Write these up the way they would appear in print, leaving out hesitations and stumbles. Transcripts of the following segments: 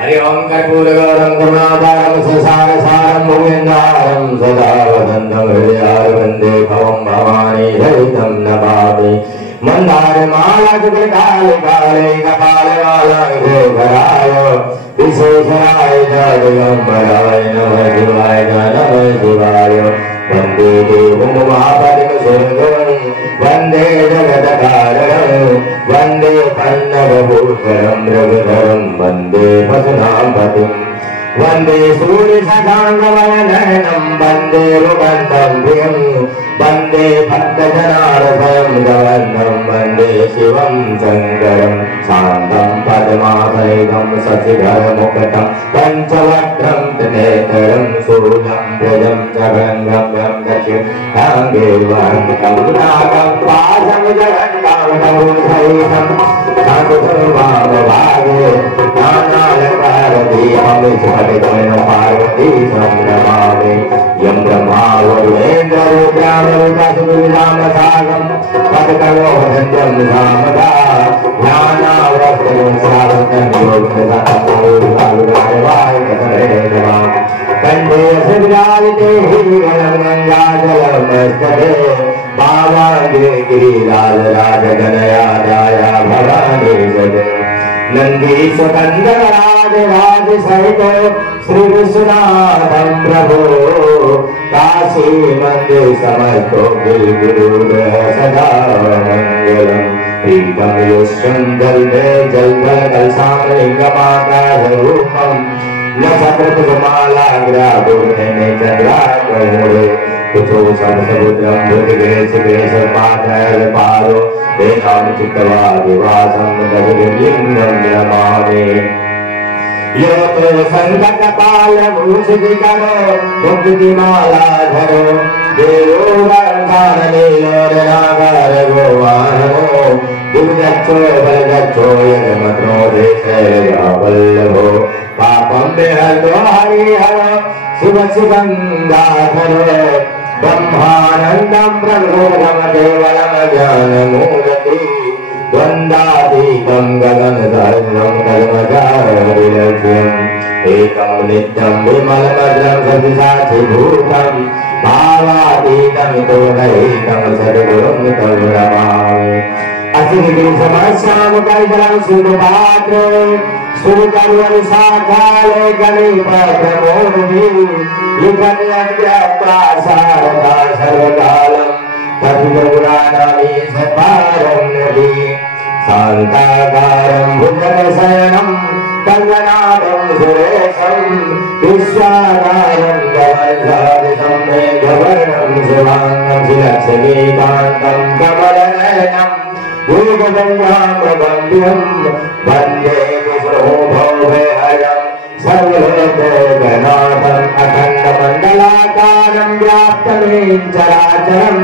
हरि ओम कर्पूरगौरम करुणाधारम संसारसारम भुजंगारम सदा वसंतम हृदयार वंदे भवम भवानी सहितं नमामि मंदारमाला काले काले कपालमाला घराय विशेषराय जगदम्बराय नमः शिवाय वंदे देवं महापद्मसुरगुरुं वंदे जगत्कारणं वंदे पन्नगभूषणं रघुधरं वंदे पशुनां वंदे सूर्यशशाङ्कवदनं वंदे मुकुन्दं प्रियं वंदे भक्तजनार्दनं गवर्णं वंदे शिवं शङ्करं शान्तं पद्मासनितं शशिधरमुकुटं पञ्चवक्त्रं त्रिनेत्रं शूलं भुजं जगन्नं दक्षिणाङ्गे वरदं नागं पाशं जगन्नाथं भागे नानालकारदीपं पार्वती नमामि यं ब्रह्मा वरुणेन्द्र रुद्रामरुद्रसुरामसागं पदकरो वदन्त्यं सामदा ज्ञानावृतं सारतं योगसारवाय कंठे सविराजिते गंगाजलमस्तके पावांगे गिरिराजराजगणयादाया भवानी जगन् नंदीश कंदराज राज सहित श्री विश्वनाथं प्रभो काशी मंदिर समस्तो गिरिगुरु सदा मंगलम् प्रीतम युष्यं जल्दे जल्दल कलशामलिंगमाकाशरूपम् नक्षत्रकुसुमाला ग्राभूषणे चन्द्राकौमुदे कुचो समुद्रं भुजगेशगेशपादपादो तेषां चित्तवा विवासं गजलिङ्गं नमामि योतो सङ्कटपालभूषितकरो मुक्तिमालाधरो देवो वरदाननीलोदनागारगोवाहनो दिव्यक्षो बलगक्षो यजमग्नो देशैलजावल्लभो पापं विहर्तो हरिहरो शिवशिवङ्गाधरो ब्रह्मानन्दं प्रभुरं केवलं ज्ञानमूर्ति द्वन्द्वातीतं गगनसहस्रं कर्मचारिलक्ष्यम् एकं नित्यं विमलभद्रं सतिसाक्षिभूतं भावातीतमितो रहितं सद्गुरुं तं नमामि असिगिरिसमस्यामुपैदलं सुखपात्रे सुकर्वनिशाखाले गणिपत्रमोर्धि लिखन्यव्यप्रासारदा सर्वकालं तद्गुणानामि सपारं नदी शान्ताकारं भुजगशयनं कङ्गनाथं सुरेशं विश्वाधारं गवर्धं मेघवर्णं शिवाङ्गं शिलक्ष्मीकान्तं कमलनयनं योगगङ्गामवन्द्यं वन्दे विष्णुभवभयहरं सर्वलोकनाथम् अखण्डमण्डलाकारं व्याप्तमें चराचरं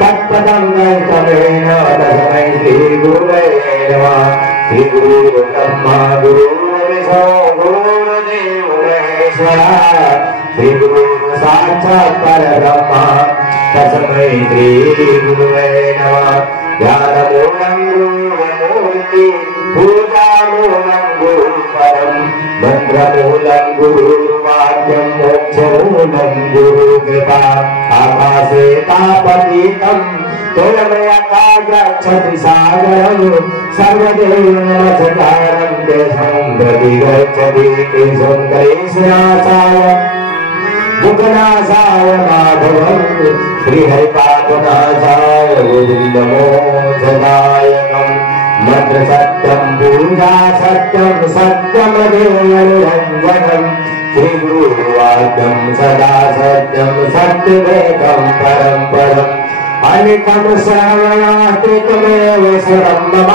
तत्पदं नैकमेन तस्मै श्रीगुरुवे नमः श्रीगुरु ब्रह्मा गुरु विष्णु गुरुदेवो महेश्वरा श्रीगुरु साक्षात् परब्रह्म तस्मै श्रीगुरुवे नमः ध्यानमूलं गुरुमूर्ति पूजामूलं गुरुपरं मन्त्रमूलं गुरुवाक्यं मोक्षमूलं गुरुकृपा आकाशे तापतीतं तुलमयकागच्छति सागरं सर्वदेवनमस्कारं देशं प्रति गच्छति सुन्दरेशनाशाय दुःखनाशाय माधवं श्रीहरिपापनाशाय गोविन्दमो सदायकम् मंत्र सत्यं पूजा सत्यं सत्यमदेवनिरञ्जनं श्रीगुरुवाक्यं सदा सत्यं सत्यमेकं परं परम् अनिकं श्रवणात्रितमेव शरणं मम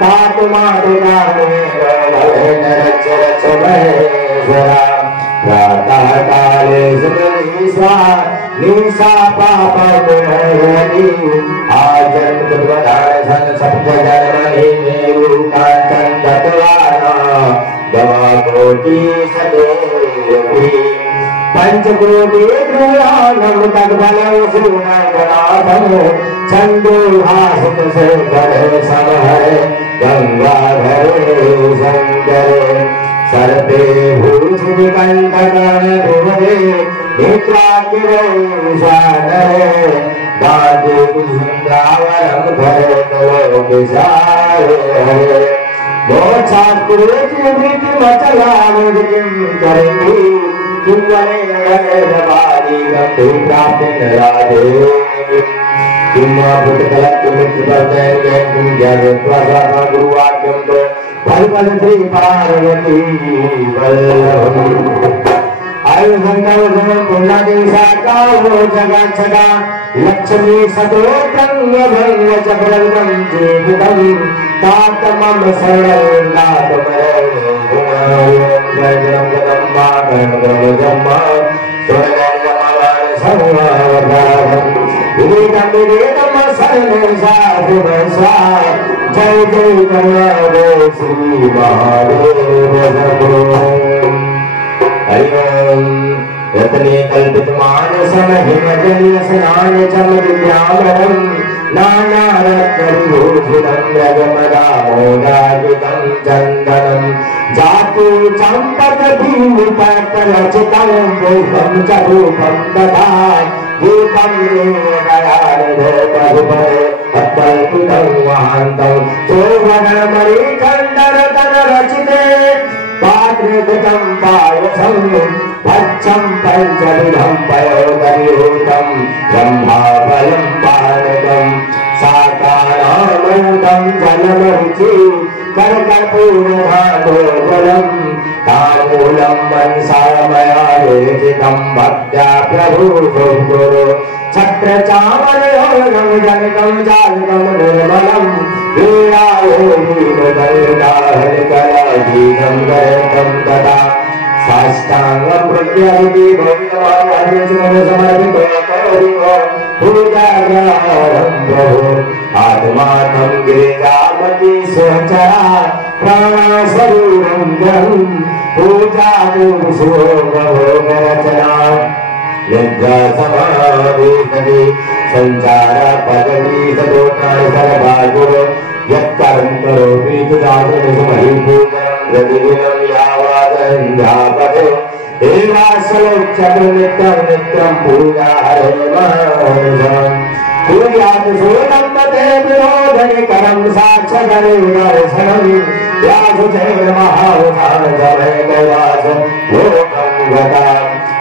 तातुमातुकामेव भवेन रक्ष रक्ष महेश्वरा प्रातःकाले सुमनीस्वा निशा पापमुहयति आजन्मप्रदान सप्तजन्मनि काञ्चन दत्वाना दवाकोटि सदेवि पंचकोटि ध्रुवाणं तद्बलं सुनागनाथं चन्दोहासित शेखर समहरे गंगाधरे शंकरे सर्प ते भूषिकण्ठकर्ण ध्रुवदे नेत्राग्निशानरे दादे कुसुमरावरं धरे तव विशाले मोक्षात्कुरेति वृत्ति मचलावदिं करेति किंवले नरबाली गंधे प्राप्ते नरादे किम्मा भूतकलक्ष मित्र परतैर्यं किं ज्ञानत्वासा गुरुवाक्यं तो फलपद श्री पार्वती वल्लभम् आयुर्भंगवधं पुण्यदेशाकारो जगच्छगा लक्ष्मी सतोत्रं भंग चक्रं जीवितं तातमम शरणनाथमरं जयं जगम्मा कर्णजम्मा स्वरगणमवान सर्ववधारम् विवेकं विवेकं शरणं साधुमसा जय जय करुणादे श्री महादेव जगो हरि ओम रत्ने कल्पितमानसं हिमजल स्नान चमदिव्यामरं नानारत्नविभूषितं जगमदामोदायितं चन्दनं जातु चम्पकदीपकरचितं पुष्पं च रूपं ददा दीपं दयानिधे अकल्पितं वहान्तं शोभनमणिकण्डरतनरचिते पात्रेकृतं पायसं पच्छं पञ्चविधं पयोदरिहूतं ब्रह्माफलं पानकं साकारामृतं जलमरुचि कर्कपूरधातोजलं ताम्बूलं मनसामया विरचितं भक्त्या प्रभु सुगुरु छत्रचामरयोगं जनितं जालकं निर्मलं वीणायोगीमदल्लाहरिकलागीतं गयन्तं तदा साष्टांगं प्रत्याहुति भवितवान् समर्पितो पूजाग्रहारं प्रभु आत्मानं गिरिजामति स्वचरा प्राणशरीरं जहं पूजातु सुभोगरचना निद्रा समाधिपति संचार पदवी सदोत्राणि सर्वागुरो यत्कर्म करोमि तुदासुमहि पूजनं प्रतिदिनं यावदन्ध्यापते एवासलोच्यनित्यं नित्यं पूजा हरे मानसम् पूजातु सोनम्बते विरोधनिकरं साक्षगरे दर्शनं व्यासुचैव महावसानसमये कैलास लोकं गता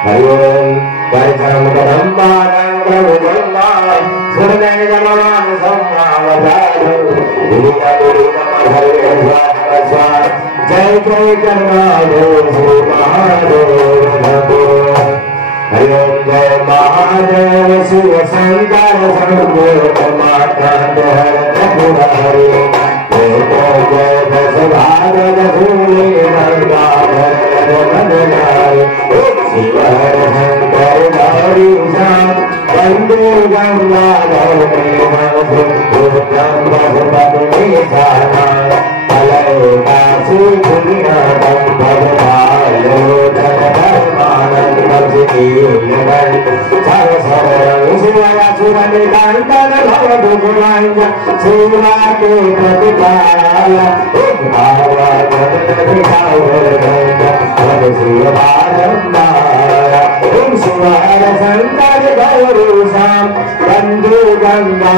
हरि ओम् परिसरं कथं मानं प्रभुब्रह्मा सुरनैजमवान् संमावधारु जय जय कर्मादेव श्री महादेव हरि ओम जय महादेव शिव शंकर शंभो हरि जय दशभारत भूमि शिव शंकर गौरी श्याम वंदे गंगाधर बंधु गंगा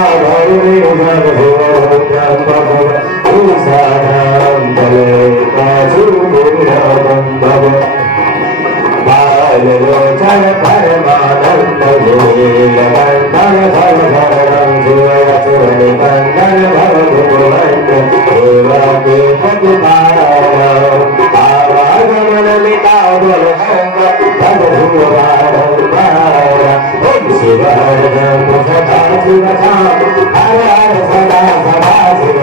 लोचन परमानंद नीलकंठन धरधरं सुरसुर निबंधन भवभुवंत देवके प्रतिपालनं आवागमन मितावल भवभुवनं ओम शिव हर सदा शिव हर हर सदा सदा शिव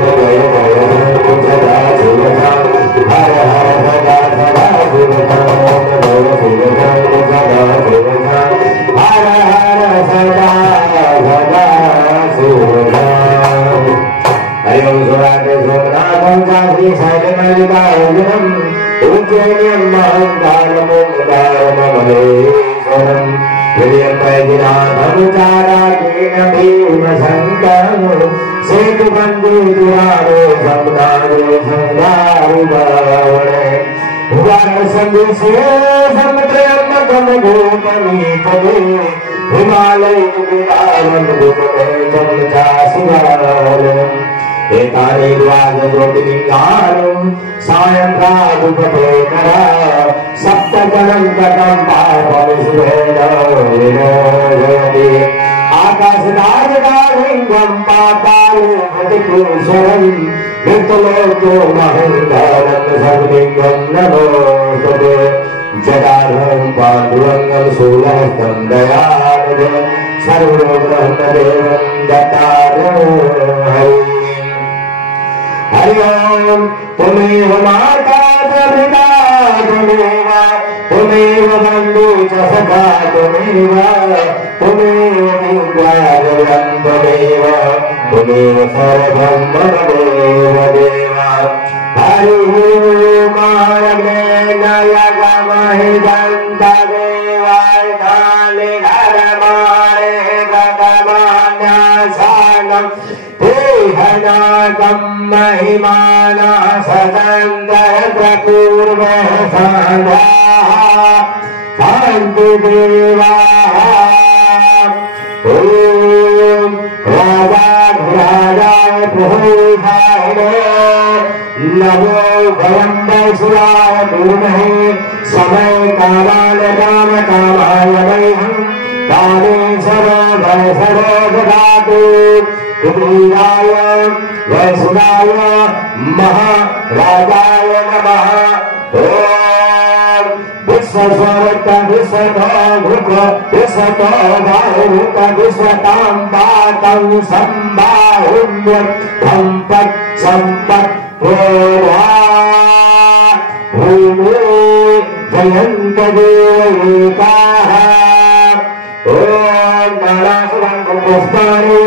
जय जय सदा शिव हर हर सदा सदा शिव हर हर सदा सदा शिव हरि ओम सुराते सोमनाथं श्री शैलमल्लिकार्जुनं उज्जयिनं महंकालमोदारममलेश्वरं प्रियं वैद्यनाथं चाराकीन भीमशङ्करं सेतुबन्धुरारो संगारो संगारुबावणे हिमालय एतानि ज्योतिर्लिङ्गानि सायंकालुपतेकरा सप्तकलङ्कटं पापविषेणोति आकाशदायकालिङ्गं पातालोकटिकेश्वरं मृतलोको महेन्द्रं सर्वलिङ्गं नमोस्तुते जटाधरं पाण्डुरङ्गं शूलहस्तं दयानिधिं सर्वब्रह्मदेवं दत्तात्रयं हरि ओम त्वमेव माता च पिता त्वमेव बन्धु च सखा त्वमेव विद्याधरं त्वमेव सर्वं मम देव हरि ओम नयगमहि दन्तदेवाय काले धर्माणे गतमान्यासानम् हनाकं महिमाना सदंदर प्रपूर्वः साधाः शान्ति देवाः ओम राजाधिराजाय प्रभुधाय नमो भयंबरसुराय विद्महे समय कामाय काम कामाय वैहं कामेश्वर ददातु कुबेराय वैष्णवाय महाराजाय नमः ओम विश्वस्वरूप विश्वतोमुख विश्वतोबाहुक विश्वताम्बातं संबाहुल्यं सम्पत् सम्पत् भूमि जयन्त देवताः ओम नारायण पुष्पाणि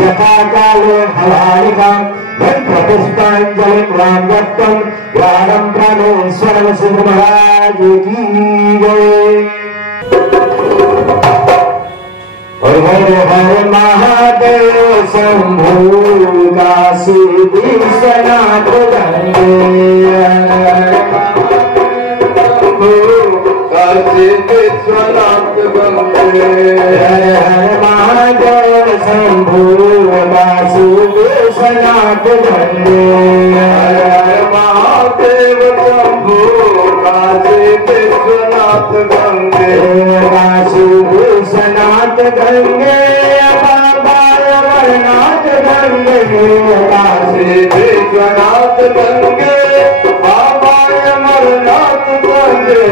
यथा काले फलानिकां प्रतिष्ठाञ्जलिं रामदत्तं ज्ञानं प्राणेश्वरं शिव महाराज की जय। हर हर महादेव शंभु काशी विश्वनाथ काशी विश्वनाथ गंगे हर हर महादेव शंभु काशी विश्वनाथ गंगे हर हर महादेव शंभु काशी विश्वनाथ गंगे काशी विश्वनाथ गंगे बाबा अमरनाथ गंगे काशी विश्वनाथ गंगे बाबा अमरनाथ गंगे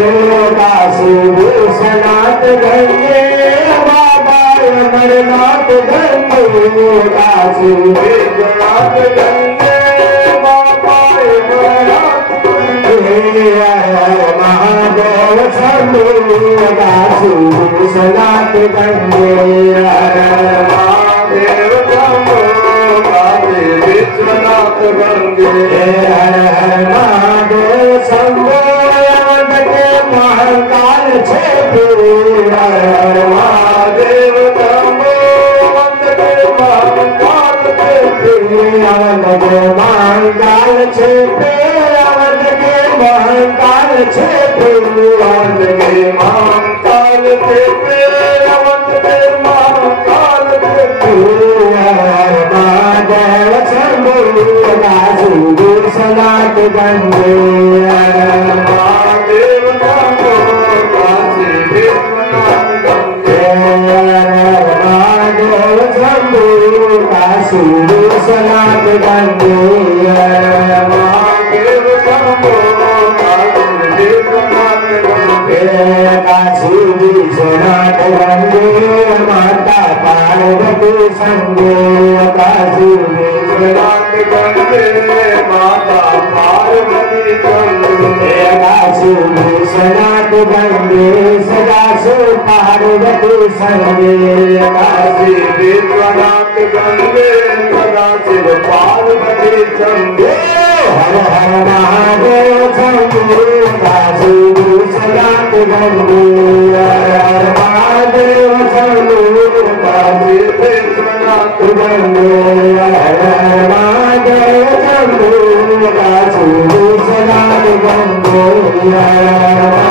काशी विश्वनाथ गंगे बाबा अमरनाथ गंगे काशी विश्वनाथ गंगे बाबा अमरनाथ गंगे महादेव शंभु काशी विश्वनाथ गंगे महादेव शंभु काशी विश्वनाथ गंगे हर हर महादेव शंभु महाकाल क्षेत्र हर हर महादेव शंभु महाकाल क्षेत्र महाकाल क्षेत्र महाकाल क्षेत्र महाकाल क्षेत्र महाकाल महादेव शंभु काशी विश्वनाथ गंगे महादेव शंभु काशी विश्वनाथ गंगे महादेव शंभु काशी विश्वनाथ गंगे महादेव शंभु काशी विश्वनाथ गंगे काशी विश्वनाथ गंगे माता पार्वती संगे काशी विश्वनाथ गंगे माता पार्वती संगे काशी विश्वनाथ गंगे सदा शिव पार्वती संगे काशी विश्वनाथ गंगे सदा शिव पार्वती संगे हर हर महादेव शंभु काशी विश्वनाथ गंगे हर हर महादेव शंभु काशी विश्वनाथ गंगे हर हर महादेव शंभु काशी विश्वनाथ गंगे Jai